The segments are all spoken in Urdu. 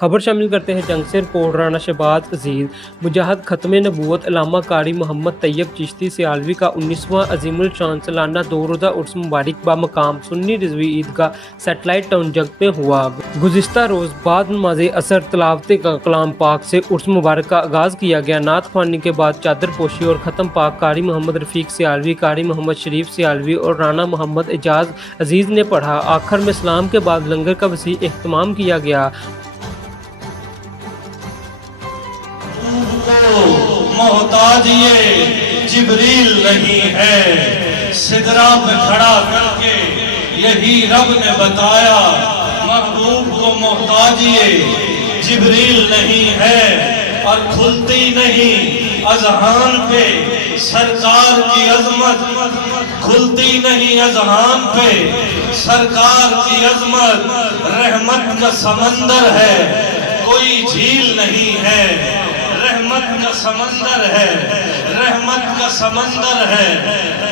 خبر شامل کرتے ہیں جنگ سے رپورٹ رانا شہباز عزیز مجاہد ختم نبوت علامہ قاری محمد طیب چشتی سیالوی کا 19واں عظیم الشان سالانہ 2 روزہ عرس مبارک بمقام سنی رضوی عیدگاہ سیٹلائٹ ٹاؤن جنگ میں ہوا۔ گزشتہ روز بعد نماز اثر تلاوت کلام پاک سے عرس مبارک کا آغاز کیا گیا۔ نعت خوانی کے بعد چادر پوشی اور ختم پاک قاری محمد رفیق سیالوی، قاری محمد شریف سیالوی اور رانا محمد اعجاز عزیز نے پڑھا۔ آخر میں سلام کے بعد لنگر کا وسیع اہتمام کیا گیا۔ محتاج یہ جبریل نہیں ہے، سدرا پہ کھڑا کر کے یہی رب نے بتایا، محبوب کو محتاج یہ جبریل نہیں ہے، اور کھلتی نہیں اذہان پہ سرکار کی عظمت، کھلتی نہیں اذہان پہ سرکار کی عظمت، رحمت کا سمندر ہے کوئی جھیل نہیں ہے، رحمت کا سمندر ہے، رحمت کا سمندر ہے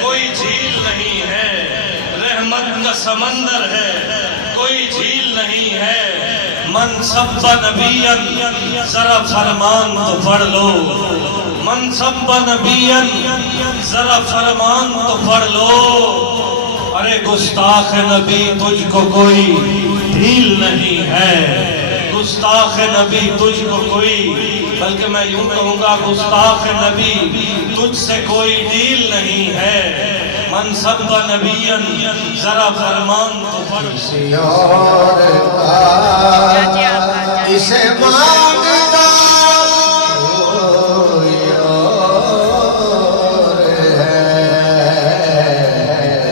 کوئی جھیل نہیں ہے، رحمت کا سمندر ہے کوئی جھیل نہیں ہے۔ من سب نبیًا ذرا فرمان تو پڑھ لو، من سب نبیًا ذرا فرمان تو پڑھ لو، ارے گستاخ نبی تجھ کو کوئی ڈھیل نہیں ہے، گستاخ نبی تجھ کو کوئی، بلکہ میں یوں کہوں گا گستاخ نبی تجھ سے کوئی ڈیل نہیں ہے۔ من سب نبیًا ذرا فرمان تو پڑھ کسی اور کا اسے مانگتا کوئی اور ہے،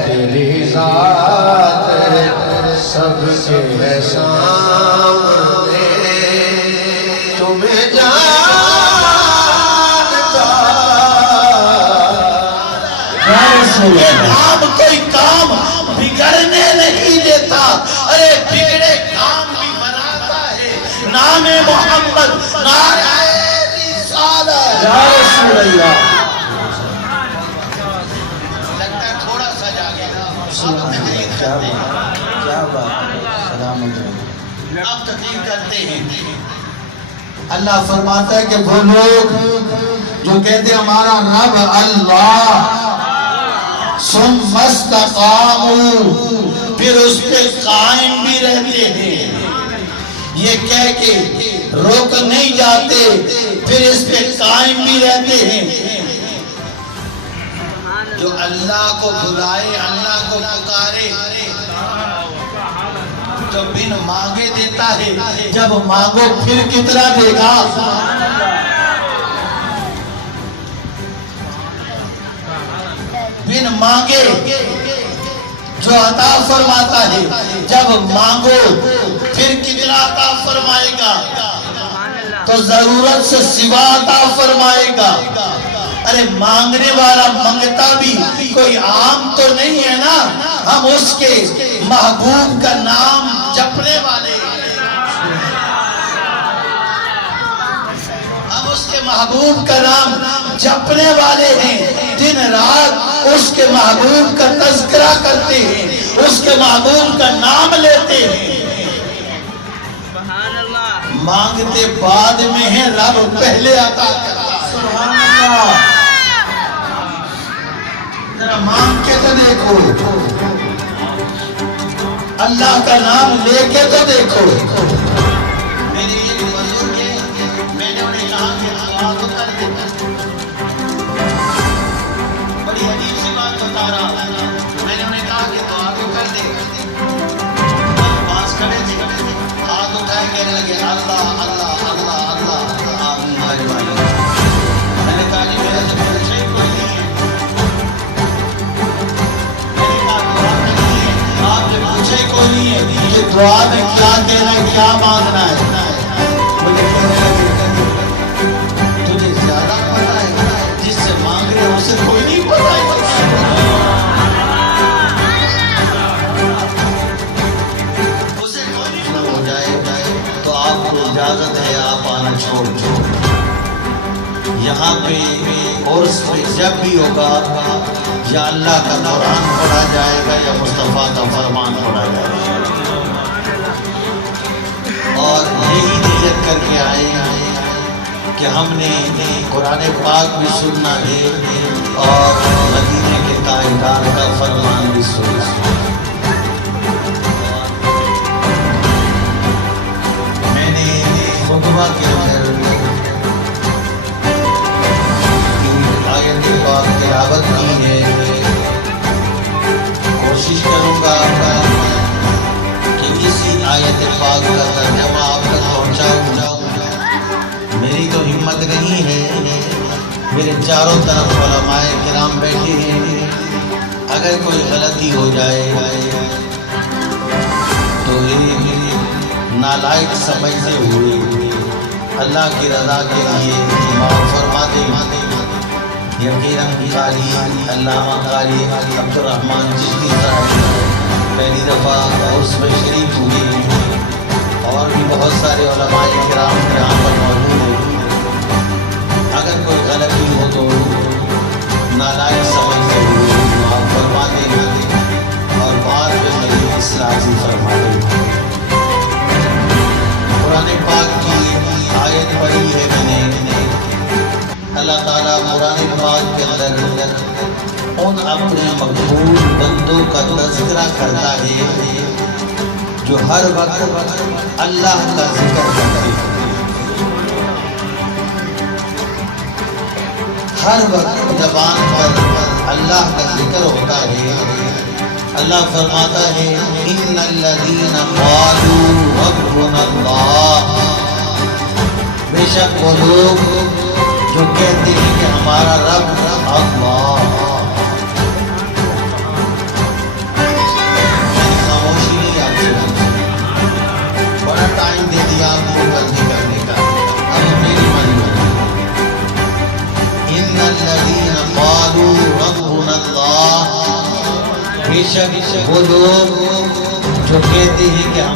تیری ذات سب کے سامنے تمہیں جانتا، یہ نام کوئی کام بگڑنے نہیں دیتا، ارے بگڑے کام بھی بناتا ہے، نام محمد نعرہ رسالت، یا رسول اللہ۔ لگتا ہے تھوڑا سا جاگے کیا بات، سلام علیکم، آپ تقریر کرتے ہیں۔ اللہ فرماتا ہے کہ وہ لوگ جو کہتے ہیں ہمارا رب اللہ، ثم استقاموا، پھر اس پہ قائم بھی رہتے ہیں، یہ کہہ کے رک نہیں جاتے، پھر اس پہ قائم بھی رہتے ہیں۔ جو اللہ کو بلائے، اللہ کو پکارے، جو بن مانگے دیتا ہے، جب مانگو پھر کتنا دے گا؟ بن مانگے جو عطا فرماتا ہے، جب مانگو پھر کتنا عطا فرمائے گا؟ تو ضرورت سے سوا عطا فرمائے گا۔ ارے مانگنے والا منگتا بھی کوئی عام تو نہیں ہے نا، ہم اس کے محبوب کا نام جپنے والے، ہم اس کے محبوب کا نام جپنے والے ہیں، دن رات اس کے محبوب کا تذکرہ کرتے ہیں، اس کے محبوب کا نام لیتے ہیں۔ مانگتے بعد میں ہیں، رب پہلے عطا کرتا ہے۔ سبحان اللہ، ذرا مانگ کے تو دیکھو، اللہ کا نام لے کے تو دیکھو۔ میری یہ بزرگ ہے، میں نے انہیں کہا کہ دعا تو کر دیتا، بڑی عجیب سی بات بتا رہا، میں نے انہیں کہا کہ دعا تو کر دے، پاس کھڑے تھے، ہاتھ اٹھائے کہنے لگے اللہ اللہ اللہ اللہ آمین بھائی بھائی۔ میں نے کہا کہ میرے سے پوچھے کوئی نہیں ہے، میں نے کہا دعا نہیں ہے، آپ نے پوچھے کوئی نہیں ہے، یہ دعا میں کیا کہنا ہے، کیا مانگنا ہے؟ مجھے کہنے لگے تجھے زیادہ پتا ہے، جس سے مانگ رہے اسے کوئی نہیں پتا ہے۔ اسے کوئی نہیں پتا جائے تو آپ کو اجازت ہے آپ آنا چھوڑ دو. یہاں پہ عرس پہ جب بھی ہوگا یا اللہ کا قرآن پڑھا جائے گا یا مصطفیٰ کا فرمان پڑھا جائے گا. اور یہی نیت کر کے آئے کہ ہم نے قرآن پاک بھی سننا ہے اور مدینے کے تاجدار کا فرمان بھی سننا ہے. میں نے خطبہ کے اندر آیت پاک تلاوت کی ہے. کوشش کروں گا کہ اسی آیت پاک کا ترجمہ آپ تک پہنچاؤں. میری تو ہمت نہیں ہے، میرے چاروں طرف علماء کرام بیٹھے ہیں. اگر کوئی غلطی ہو جائے تو یہ نالائق سمجھتے ہوئے اللہ کی رضا کے لیے معاف فرما دے. یقیناً قاری علامہ قاری عبد الرحمن چشتی صاحب پہلی دفعہ اس میں شریک ہوئے اور بھی بہت سارے علماء کرام یہاں پر موجود ہیں. اگر کوئی غلطی ہو تو نالائق سمجھتے ہوئے معاف فرما دے اور بعد میں میری اصلاح بھی فرما دے. قرآن پاک کی آیت پڑھی ہے میں نے. اللہ تعالیٰ قرآن پاک کے اندر ان اپنے مقبول بندوں کا تذکرہ کرتا ہے جو ہر وقت اللہ کا ذکر کرتے ہیں. ہر وقت زبان پر اللہ کا ذکر ہوتا ہے. اللہ فرماتا ہے ان الذین قالوا ربنا اللہ، بے شک وہ لوگ جو کہتے ہیں کہ ہمارا رب اللہ. میں خاموشی نہیں آتی، بڑا ٹائم دے دیا آپ کو غلطی کرنے کا. اب میری منظوری ان الذین قالوا ربنا اللہ، بے شک وہ لوگ جو کہتے ہیں کہ